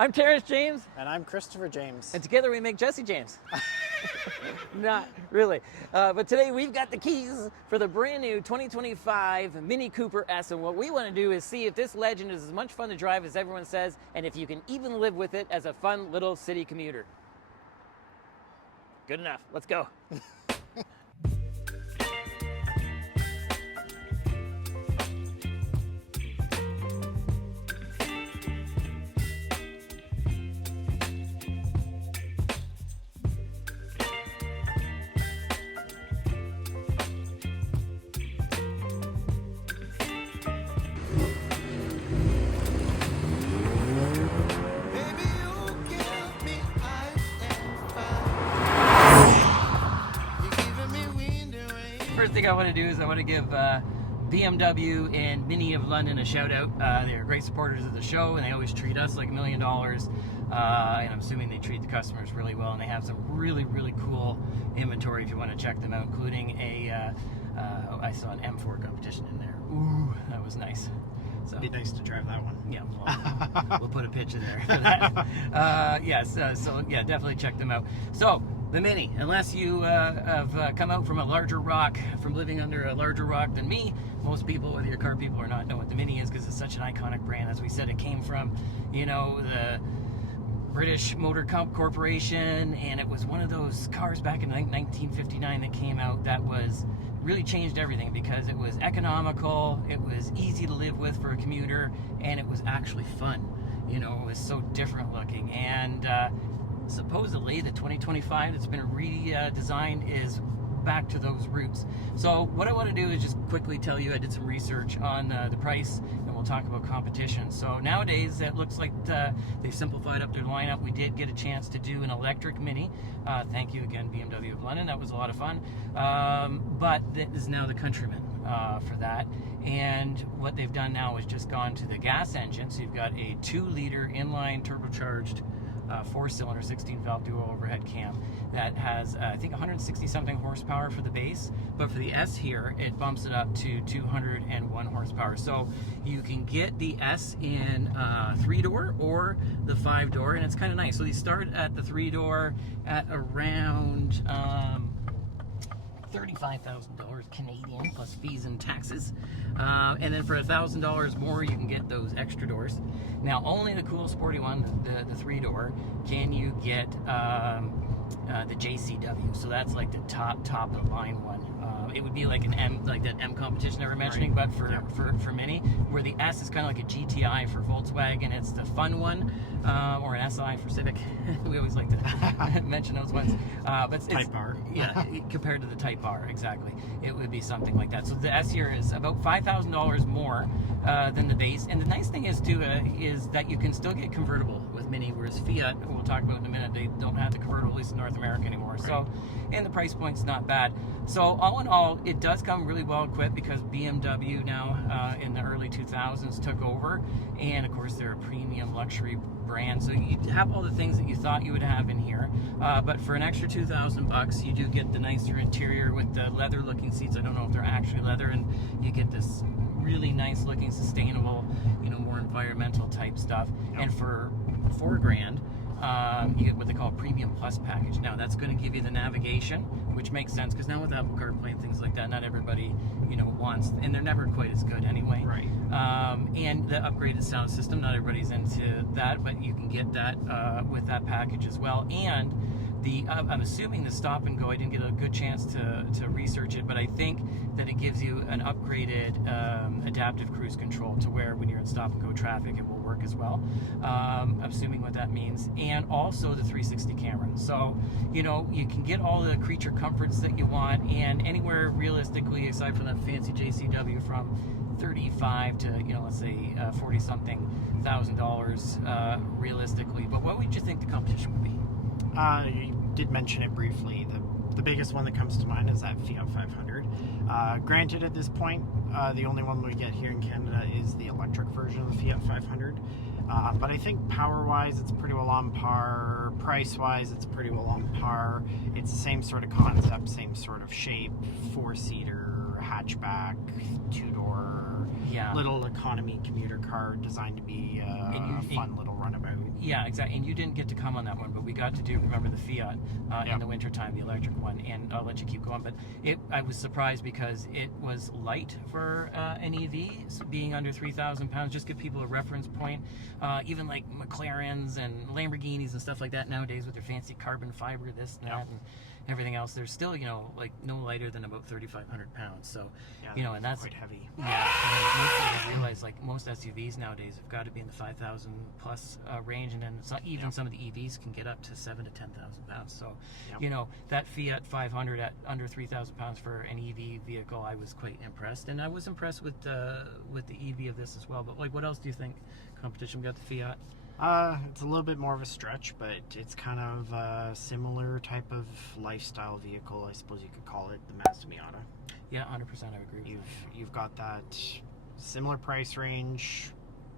I'm Terrence James. And I'm Christopher James. And together we make Jesse James. Not really. But today we've got the keys for the brand new 2025 Mini Cooper S. And what we want to do is see if this legend is as much fun to drive as everyone says, and if you can even live with it as a fun little city commuter. Good enough. Let's go. First thing I want to do is I want to give BMW and Mini of London a shout out. They're great supporters of the show, and they always treat us like $1 million. And I'm assuming they treat the customers really well, and they have some really cool inventory if you want to check them out, including I saw an M4 competition in there. Ooh, that was nice. So, it'd be nice to drive that one. Yeah, we'll put a picture there for that. Yes, so yeah, definitely check them out. So, the Mini, unless you have come out from a larger rock, from living under a larger rock than me, most people, whether you're car people or not, know what the Mini is because it's such an iconic brand. As we said, it came from, you know, the British Motor Corporation, and it was one of those cars back in 1959 that came out that was really changed everything because it was economical, it was easy to live with for a commuter, and it was actually fun. You know, it was so different looking. And supposedly the 2025 that's been redesigned is back to those roots. So what I want to do is just quickly tell you I did some research on the price, and we'll talk about competition. So nowadays it looks like they've simplified up their lineup. We did get a chance to do an electric Mini. Thank you again, BMW of London. That was a lot of fun. But this is now the Countryman for that. And what they've done now is just gone to the gas engine. So you've got a 2-liter inline turbocharged 4-cylinder 16-valve dual overhead cam that has I think 160 something horsepower for the base, but for the S here it bumps it up to 201 horsepower. So you can get the S in 3-door or the 5-door, and it's kind of nice. So these start at the 3-door at around $35,000 Canadian plus fees and taxes, and then for $1,000 more you can get those extra doors. Now only the cool sporty one, the 3-door, can you get the JCW. So that's like the top of the line one. It would be like an M, like that M competition they were mentioning, right, but for Mini, where the S is kind of like a GTI for Volkswagen. It's the fun one, or an SI for Civic. We always like to mention those ones. But it's Type R. Yeah, compared to the Type R, exactly. It would be something like that. So the S here is about $5,000 more than the base. And the nice thing is too is that you can still get convertible with Mini, whereas Fiat, we'll talk about in a minute, they don't have the convertible, at least in North America anymore. Right. So, and the price point's not bad. So all in all, it does come really well equipped because BMW now in the early 2000s took over, and of course they're a premium luxury brand. So you have all the things that you thought you would have in here, but for an extra $2,000, you do get the nicer interior with the leather-looking seats. I don't know if they're actually leather, and you get this really nice-looking, sustainable, you know, more environmental type stuff. Yep. And for $4,000. You get what they call Premium Plus package. Now that's going to give you the navigation, which makes sense because now with Apple CarPlay and things like that, not everybody, you know, wants, and they're never quite as good anyway. Right. And the upgraded sound system, not everybody's into that, but you can get that with that package as well. And the I'm assuming the stop and go, I didn't get a good chance to research it, but I think that it gives you an upgraded adaptive cruise control to where when you're in stop and go traffic it will work as well. I'm assuming what that means. And also the 360 camera. So, you know, you can get all the creature comforts that you want, and anywhere realistically, aside from that fancy JCW, from 35 to, you know, let's say 40 something $1,000 realistically. But what would you think the competition would be? You did mention it briefly. The biggest one that comes to mind is that Fiat 500. Granted, at this point, the only one we get here in Canada is the electric version of the Fiat 500. But I think power-wise, it's pretty well on par. Price-wise, it's pretty well on par. It's the same sort of concept, same sort of shape, 4-seater, hatchback, 2-door, Yeah. little economy commuter car designed to be a fun little runabout. Yeah, exactly. And you didn't get to come on that one, but we got to remember the Fiat in the wintertime, the electric one. And I'll let you keep going. But I was surprised because it was light for an EV, so being under 3,000 pounds. Just give people a reference point. Even like McLarens and Lamborghinis and stuff like that nowadays with their fancy carbon fiber, this and that, and everything else, they're still, like no lighter than about 3,500 pounds. So, and that's quite heavy. Yeah, and most people realize like most SUVs nowadays have got to be in the 5,000 plus range, and then it's not, even some of the EVs can get up to 7,000 to 10,000 pounds. So, that Fiat 500 at under 3,000 pounds for an EV vehicle, I was quite impressed, and I was impressed with the EV of this as well. But like, what else do you think? Competition? We got the Fiat. It's a little bit more of a stretch, but it's kind of a similar type of lifestyle vehicle, I suppose you could call it, the Mazda Miata. Yeah, 100%, I would agree. You've got that similar price range,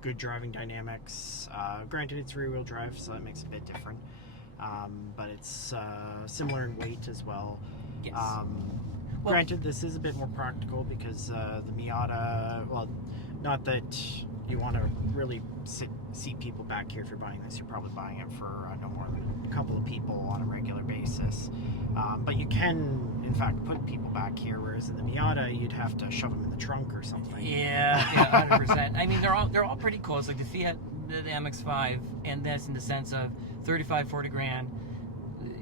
good driving dynamics. Granted, it's rear-wheel drive, so that makes it a bit different. But it's similar in weight as well. Yes. Granted, this is a bit more practical because the Miata, well, not that you want to really see people back here. If you're buying this, you're probably buying it for no more than a couple of people on a regular basis. But you can, in fact, put people back here, whereas in the Miata, you'd have to shove them in the trunk or something. Yeah, 100%. I mean, they're all pretty close. Like the Fiat, the MX-5, and this in the sense of 35, 40 grand.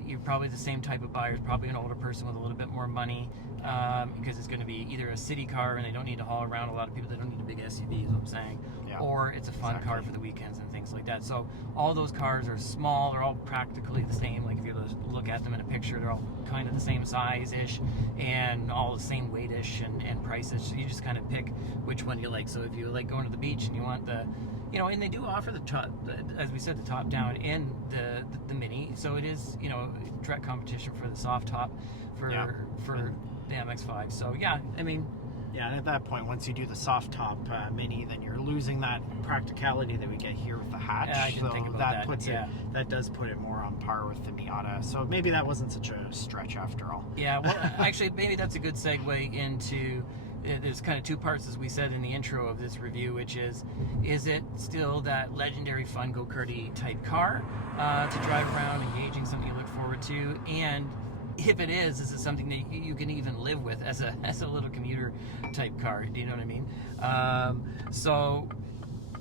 You're probably the same type of buyer, probably an older person with a little bit more money, because it's going to be either a city car and they don't need to haul around. A lot of people, they don't need a big SUV, is what I'm saying. Yeah, or it's a fun car for the weekends and things like that. So all those cars are small. They're all practically the same. Like if you look at them in a picture, they're all kind of the same size-ish and all the same weight-ish and prices. So you just kind of pick which one you like. So if you like going to the beach and you want the, and they do offer the top, as we said, the top down in the Mini. So it is, direct competition for the soft top for the MX-5. So yeah, I mean. Yeah, and at that point, once you do the soft top Mini, then you're losing that practicality that we get here with the hatch. I didn't think about that. Puts it. That does put it more on par with the Miata. So maybe that wasn't such a stretch after all. Yeah, well, actually, maybe that's a good segue into. There's kind of two parts, as we said in the intro of this review, which is it still that legendary fun go-karty type car to drive around, engaging, something you look forward to, and if it is it something that you can even live with as a little commuter type car? Do you know what I mean? So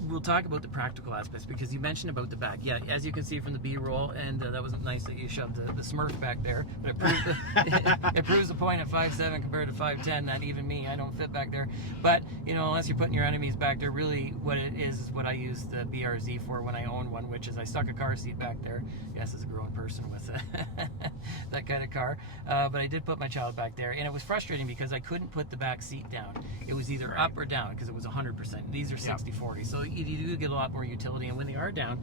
we'll talk about the practical aspects, because you mentioned about the back. Yeah, as you can see from the B-roll, and that wasn't nice that you shoved the Smurf back there, but it proves the point at 5'7" compared to 5'10", that even me, I don't fit back there. But, unless you're putting your enemies back there, really what it is what I use the BRZ for when I own one, which is I stuck a car seat back there. Yes, as a grown person with that kind of car. But I did put my child back there, and it was frustrating because I couldn't put the back seat down. It was either up or down, because it was 100%. These are 60-40. So you do get a lot more utility, and when they are down,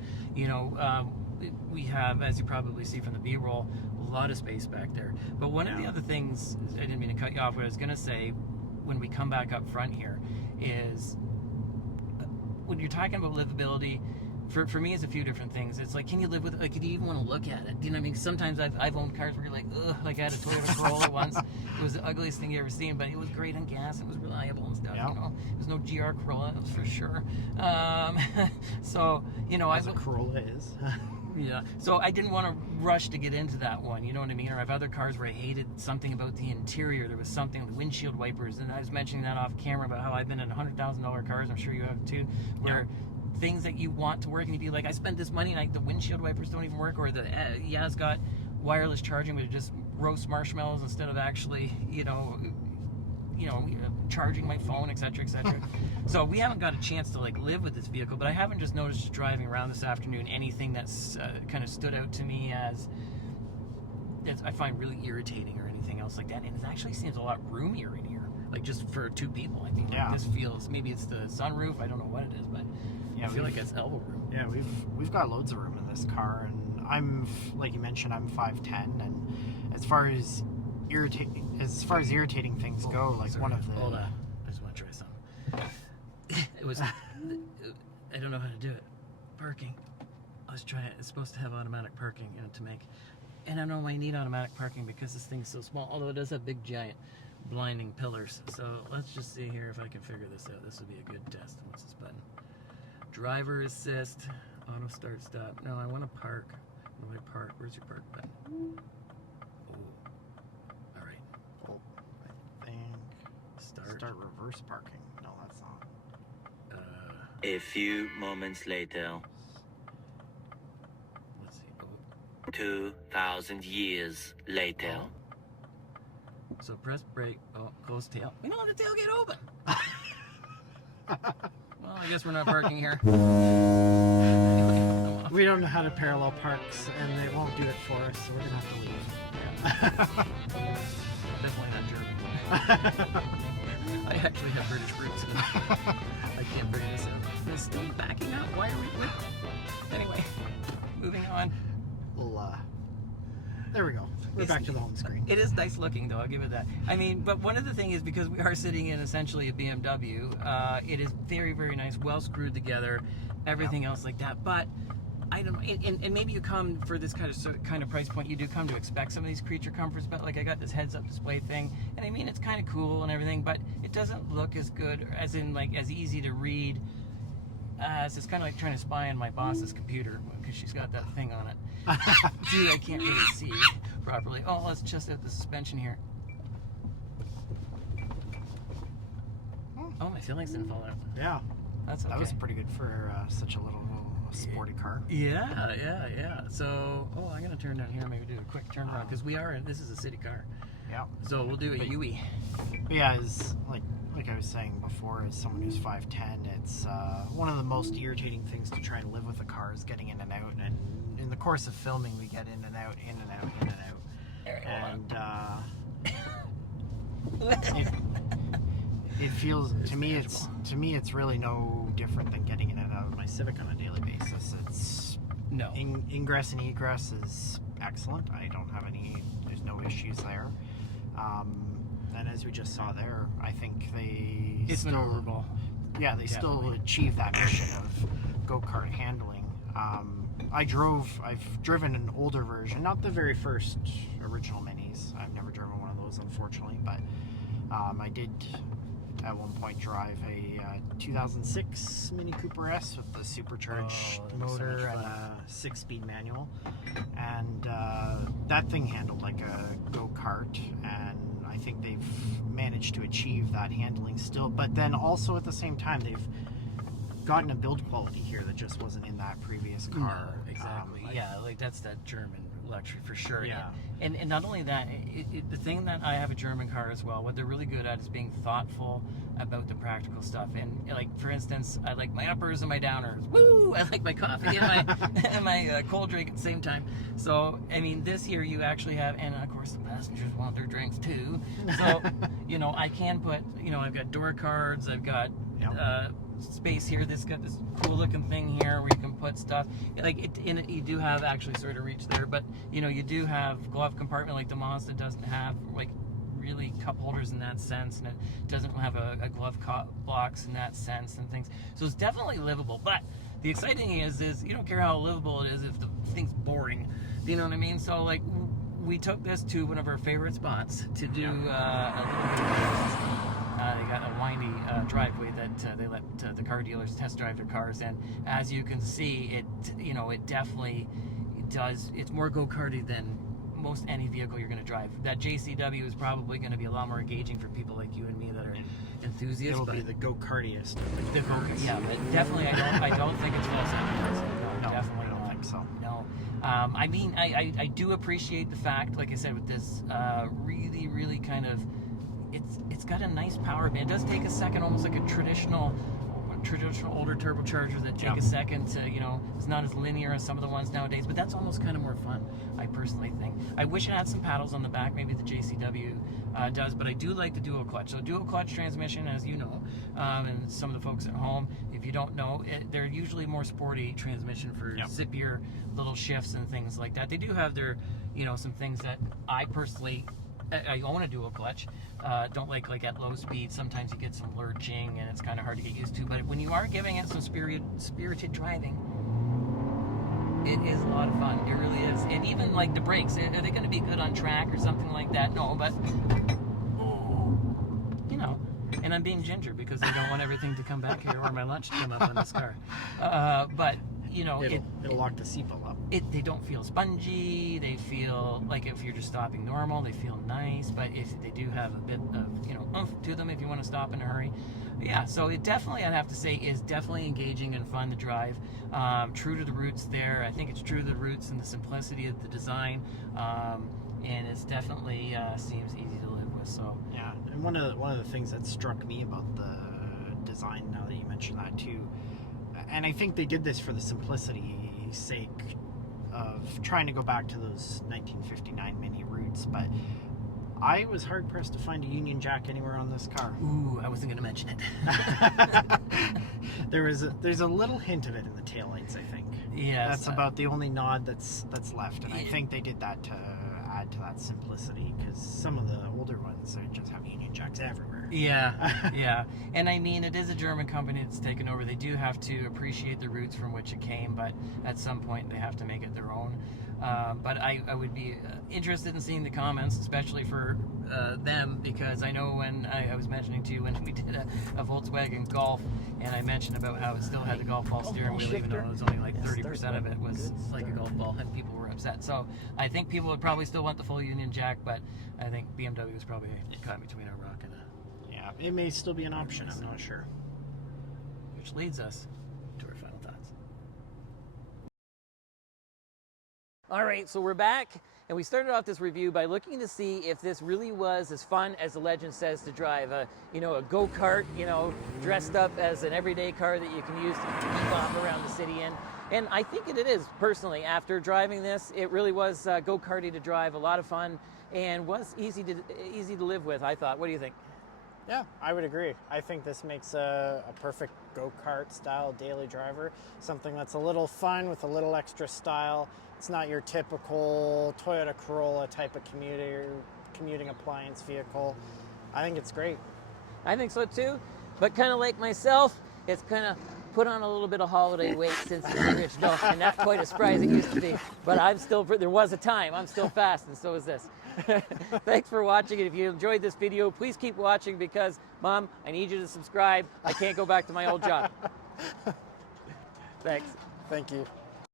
we have, as you probably see from the B-roll, a lot of space back there. But one of the other things, I didn't mean to cut you off, what I was going to say when we come back up front here is, when you're talking about livability, for me, it's a few different things. It's like, can you live with it? Like, do you even want to look at it? Do you know what I mean? Sometimes I've owned cars where you're like, ugh, like I had a Toyota Corolla once. It was the ugliest thing you ever seen, but it was great on gas. It was reliable and stuff, It was no GR Corolla, that's for sure. So, As a Corolla is. Yeah, so I didn't want to rush to get into that one, you know what I mean? Or I have other cars where I hated something about the interior. There was something, the windshield wipers, and I was mentioning that off camera about how I've been in $100,000 cars, I'm sure you have too, where things that you want to work, and you'd be like, I spent this money and the windshield wipers don't even work, or it's got wireless charging, but it just roasts marshmallows instead of actually, charging my phone, etc., etc. So we haven't got a chance to live with this vehicle, but I haven't just noticed driving around this afternoon anything that's kind of stood out to me as I find really irritating or anything else like that. And it actually seems a lot roomier in here, like just for two people. I think this feels, maybe it's the sunroof, I don't know what it is, but I feel like it's elbow room. Yeah, we've got loads of room in this car, and I'm, like you mentioned, I'm 5'10", and as far as irritating things go, one of the... Hold on, I just want to try something. It was... I don't know how to do it. Parking. I was trying... It's supposed to have automatic parking, to make... And I don't know why you need automatic parking, because this thing's so small, although it does have big giant blinding pillars. So let's just see here if I can figure this out. This would be a good test. What's this button? Driver assist, auto start stop. No, I want to park. When I park, where's your park button? Oh, all right. Oh, I think start reverse parking. No, that's not. A few moments later. Let's see. Oh. 2,000 years later. So press brake. Oh, close tail. We don't have the tailgate open. Well, I guess we're not parking here. We don't know how to parallel parks, and they won't do it for us, so we're gonna have to leave. Definitely not German. I actually have British roots. I can't figure this out. It's still backing up. Why are we? Anyway, moving on. Well, there we go. We're back to the home screen. It is nice looking, though. I'll give it that. I mean, but one of the things is because we are sitting in essentially a BMW, it is very, very nice, well screwed together, everything else like that. But I don't, and maybe you come for this kind of price point. You do come to expect some of these creature comforts, but like I got this heads-up display thing, and I mean it's kind of cool and everything, but it doesn't look as good, as in like as easy to read. So it's kind of like trying to spy on my boss's computer because she's got that thing on it. See, I can't really see properly. Oh, let's just at the suspension here. Oh, my feelings didn't fall out. Yeah, That's okay. that was pretty good for such a little sporty car. Yeah. So, I'm gonna turn down here. Maybe do a quick turnaround because this is a city car. Yeah. So we'll do a UE. But yeah, as like I was saying before, as someone who's 5'10", it's one of the most irritating things to try and live with a car is getting in and out. And in the course of filming, we get in and out, in and out, in and out. And it feels to me it's really no different than getting in and out of my Civic on a daily basis. It's No. Ingress and egress is excellent. There's no issues there. And as we just saw there, I think It's maneuverable. Yeah, they still Definitely. achieve that mission of go-kart handling. I've driven an older version, not the very first original minis. I've never driven one of those, unfortunately, but I did at one point drive a 2006 Mini Cooper S with the supercharged motor and a 6-speed manual, and that thing handled like a go-kart, and I think they've managed to achieve that handling still, but then also at the same time they've gotten a build quality here that just wasn't in that previous car. No, exactly. Like that's that German luxury for sure. Yeah. And not only that, the thing that I have a German car as well, what they're really good at is being thoughtful about the practical stuff. And like, for instance, I like my uppers and my downers. Woo! I like my coffee and my and my cold drink at the same time. So, I mean, this year you actually have, and of course the passengers want their drinks too. So, I can put, I've got door cards, I've got space here. This got this cool looking thing here where you can put stuff like it in it. You do have actually sort of reach there, but you do have glove compartment like the Mazda doesn't have, like really cup holders in that sense, and it doesn't have a glove box in that sense and things. So it's definitely livable. But the exciting thing is you don't care how livable it is if the thing's boring. Do you know what I mean? So like we took this to one of our favorite spots to do they got a windy driveway that they let the car dealers test drive their cars, and as you can see, it definitely does. It's more go-karty than most any vehicle you're going to drive. That JCW is probably going to be a lot more engaging for people like you and me that are enthusiasts. It'll be the go-kartiest. But definitely, I don't think it's well sacrificed. No, definitely I don't not. think so. No. I mean, I do appreciate the fact, like I said, with this really, really kind of. It's got a nice power band. It does take a second, almost like a traditional older turbochargers that take a second to, it's not as linear as some of the ones nowadays, but that's almost kind of more fun, I personally think. I wish it had some paddles on the back, maybe the JCW does, but I do like the dual clutch. So dual clutch transmission, as you know, and some of the folks at home, if you don't know, they're usually more sporty transmission for zippier little shifts and things like that. They do have their, some things that I personally I own a dual clutch. Don't like at low speed. Sometimes you get some lurching and it's kind of hard to get used to. But when you are giving it some spirited driving, it is a lot of fun. It really is. And even like the brakes, are they going to be good on track or something like that? No, but And I'm being ginger because I don't want everything to come back here or my lunch to come up on this car. But you know, it'll lock the seatbelt up. They don't feel spongy. They feel like if you're just stopping normal, they feel nice. But if they do have a bit of, you know, oomph to them if you want to stop in a hurry. But yeah, so it definitely, I'd have to say, is definitely engaging and fun to drive. True to the roots there. I think it's true to the roots and the simplicity of the design. And it's definitely seems easy to live with. So yeah, and one of the things that struck me about the design, now that you mentioned that too, and I think they did this for the simplicity's sake of trying to go back to those 1959 Mini roots, but I was hard pressed to find a Union Jack anywhere on this car. Ooh, I wasn't going to mention it. There's a little hint of it in the taillights, I think. Yeah, that's about the only nod that's left, and I think they did that to add to that simplicity, because some of the older ones just have Union Jacks everywhere. Yeah, yeah. And I mean, it is a German company that's taken over. They do have to appreciate the roots from which it came, but at some point they have to make it their own. But I would be interested in seeing the comments, especially for them, because I know when I was mentioning to you when we did a Volkswagen Golf, and I mentioned about how it still had the golf ball steering wheel, even though it was only like 30% of it was like a golf ball, and people were upset. So I think people would probably still want the full Union Jack, but I think BMW was probably caught between a rock and a... Yeah, it may still be an option, I'm not sure. Which leads us to our final thoughts. All right, so we're back, and we started off this review by looking to see if this really was as fun as the legend says to drive. A Go Kart, dressed up as an everyday car that you can use to keep off around the city in. And I think it is, personally. After driving this, it really was go-karty to drive, a lot of fun, and was easy to live with, I thought. What do you think? Yeah, I would agree. I think this makes a perfect go-kart style daily driver, something that's a little fun with a little extra style. It's not your typical Toyota Corolla type of commuting appliance vehicle. I think it's great. I think so too, but kind of like myself, it's kind of put on a little bit of holiday weight since it's the original, and not quite as spry as it used to be, but there was a time. I'm still fast, and so is this. Thanks for watching, and if you enjoyed this video, please keep watching, because, Mom, I need you to subscribe. I can't go back to my old job. Thanks. Thank you.